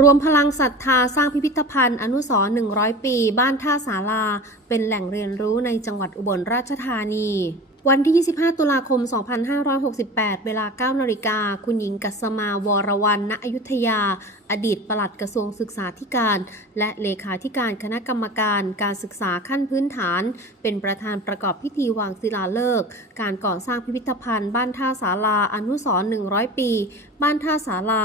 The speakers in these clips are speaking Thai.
รวมพลังศรัทธาสร้างพิพิธภัณฑ์อนุสรณ์100 ปี บ้านท่าสาลา เป็นแหล่งเรียนรู้ในจังหวัดอุบลราชธานีวันที่ 25 ตุลาคม 2568 เวลา 9 นาฬิกา คุณหญิงกัสมาวรวรรณ ณ อยุธยา อดีตปลัดกระทรวงศึกษาธิการ และเลขาธิการคณะกรรมการการศึกษาขั้นพื้นฐาน เป็นประธานประกอบพิธีวางศิลาฤกษ์ การก่อสร้างพิพิธภัณฑ์บ้านท่าสาลาอนุสรณ์100 ปี บ้านท่าสาลา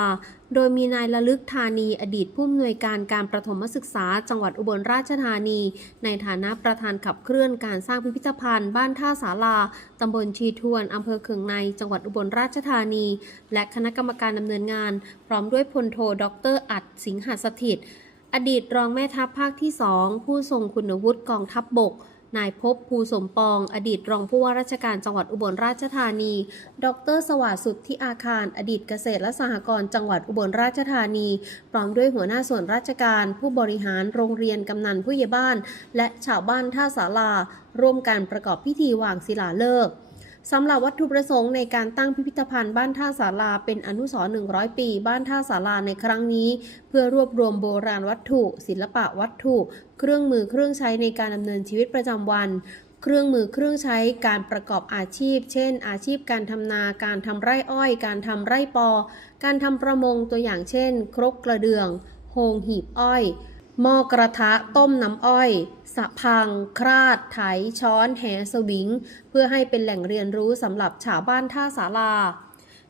โดยมีนายละลึกธานีอดีตผู้อำนวยการการประถมศึกษา จังหวัดอุบลราชธานี ในฐานะประธานขับเคลื่อนการสร้างพิพิธภัณฑ์บ้านท่าสาลาตำบลชีทวนอำเภอเขืองใน จังหวัดอุบลราชธานี และคณะกรรมการดำเนินงาน พร้อมด้วยพลโทดรอัดสิงหสถิต อดีตรองแม่ทัพภาคที่2ผู้ทรงคุณวุฒิกองทัพบบก นายภพภูสมปอง อดีตรองผู้ว่าราชการจังหวัดอุบลราชธานี ดร สวัสดิ์สุทธิอาคาร อดีตเกษตรและสหกรณ์จังหวัดอุบลราชธานี พร้อมด้วยหัวหน้าส่วนราชการ ผู้บริหารโรงเรียนกำนันผู้ใหญ่บ้าน และชาวบ้านท่าสาลา ร่วมกันประกอบพิธีวางศิลาฤกษ์ สำหรับวัตถุประสงค์ในการตั้งพิพิธภัณฑ์บ้านท่าสาราเป็นอนุสรณ์100 ปี บ้านท่าสาราในครั้งนี้ เพื่อรวบรวมโบราณวัตถุ ศิลปะวัตถุ เครื่องมือเครื่องใช้ในการดำเนินชีวิตประจำวันเครื่องมือเครื่องใช้การประกอบอาชีพ เช่น อาชีพการทำนา การทำไร่อ้อย การทำไร่ปอ การทำประมงตัวอย่างเช่น ครกกระเดื่อง โฮงหีบอ้อย หม้อกระทะต้มน้ำอ้อย สะพัง คราด ไถ ช้อน แหสวิง เพื่อให้เป็นแหล่งเรียนรู้สำหรับชาวบ้านท่าสารา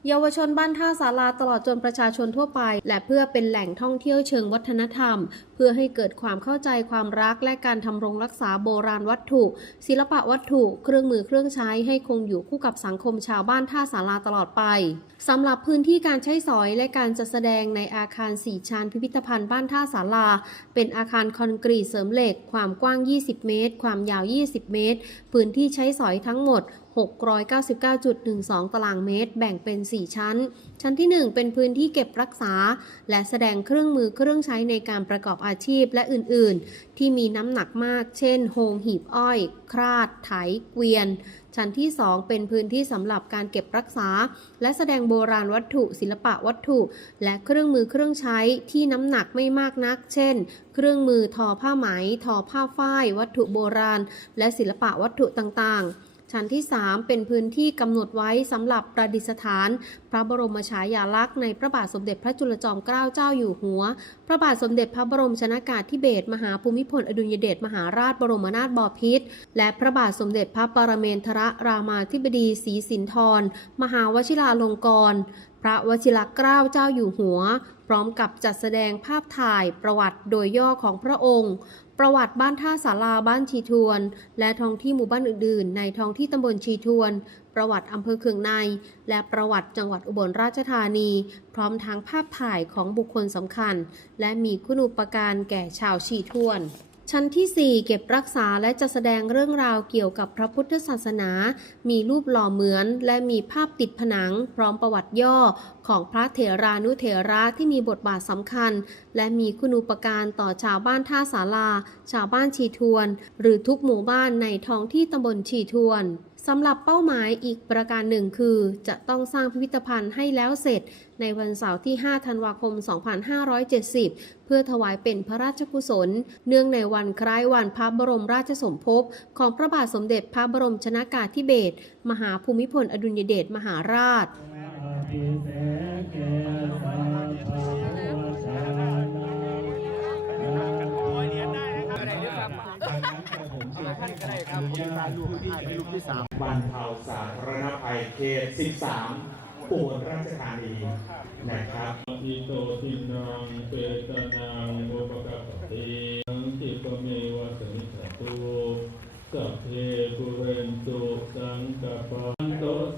เยาวชนบ้านท่าสาราตลอดจนประชาชนทั่วไป และเพื่อเป็นแหล่งท่องเที่ยวเชิงวัฒนธรรม พื่อให้เกิดความเข้าใจความรักและการทำรงรักษาโบราณวัตถุ ศิลปะวัตถุ เครื่องมือเครื่องใช้ให้คงอยู่คู่กับสังคมชาวบ้านท่าสาราตลอดไปสำหรับพื้นที่การใช้สอยและการจัดแสดงในอาคารสี่ชั้นพิพิธภัณฑ์บ้านท่าสาราเป็นอาคารคอนกรีตเสริมเหล็ก ความกว้าง 20 เมตร ความยาว 20 เมตร พื้นที่ใช้สอยทั้งหมด699.12 ตารางเมตร แบ่งเป็น 4 ชั้น ชั้นที่ 1 เป็นพื้นที่เก็บรักษา และแสดงเครื่องมือเครื่องใช้ในการประกอบอาาชีพและอื่นๆ ที่มีน้ำหนักมาก เช่น โฮงหีบอ้อย คราด ไถ เกวียน ชั้นที่ 2 เป็นพื้นที่สำหรับการเก็บรักษา และแสดงโบราณวัตถุ ศิลปะวัตถุ และเครื่องมือเครื่องใช้ที่น้ำหนักไม่มากนัก เช่น เครื่องมือทอผ้าไหม ทอผ้าฝ้าย วัตถุโบราณ และศิลปะวัตถุต่างๆ ชั้นที่ 3 เป็นพื้นที่กำหนดไว้สำหรับประดิษฐาน พระบรมฉายาลักษณ์ในพระบาทสมเด็จพระจุลจอมเกล้าเจ้าอยู่หัว พระบาทสมเด็จพระบรมชนากาธิเบศรมหาภูมิพลอดุลยเดชมหาราชบรมนาถบพิตรและพระบาทสมเด็จพระปรเมนทรรามาธิบดีศรีสินธร มหาวชิราลงกรณ์พระวชิรเกล้าเจ้าอยู่หัว พร้อมกับจัดแสดงภาพถ่ายประวัติโดยย่อของพระองค์ ประวัติบ้านท่าสาราบ้านชีทวน และท้องที่หมู่บ้านอื่นๆ ในท้องที่ตำบลชีทวน ประวัติอำเภอเคืองใน และประวัติจังหวัดอุบลราชธานี พร้อมทั้งภาพถ่ายของบุคคลสำคัญ และมีคุณูปการแก่ชาวชีทวน ชั้นที่ 4 เก็บรักษาและจะแสดงเรื่องราวเกี่ยวกับพระพุทธศาสนา มีรูปหล่อเหมือน และมีภาพติดผนัง พร้อมประวัติย่อของพระเถรานุเถระที่มีบทบาทสำคัญ และมีคุณูปการต่อชาวบ้านท่าสารา ชาวบ้านชีทวน หรือทุกหมู่บ้านในท้องที่ตำบลชีทวน สำหรับเป้าหมายอีกประการหนึ่งคือ จะต้องสร้างพิพิธภัณฑ์ให้แล้วเสร็จ ในวันเสาร์ที่ 5 ธันวาคม 2570 เพื่อถวายเป็นพระราชกุศล เนื่องในวันคล้ายวันพระบรมราชสมภพของพระบาทสมเด็จพระบรมชนากาธิเบศรมหาภูมิพลอดุลยเดชมหาราช ครับผมตายลูกที่เป็นลูกที่สามบรรเทาสาธารณภัยเขต 13อุบลราชธานีนะครับอิโตทินังเปตนังอุปกัปปตินังจิปเมวะสมิจจตุสัพเพปุเรนตุสังกปปะ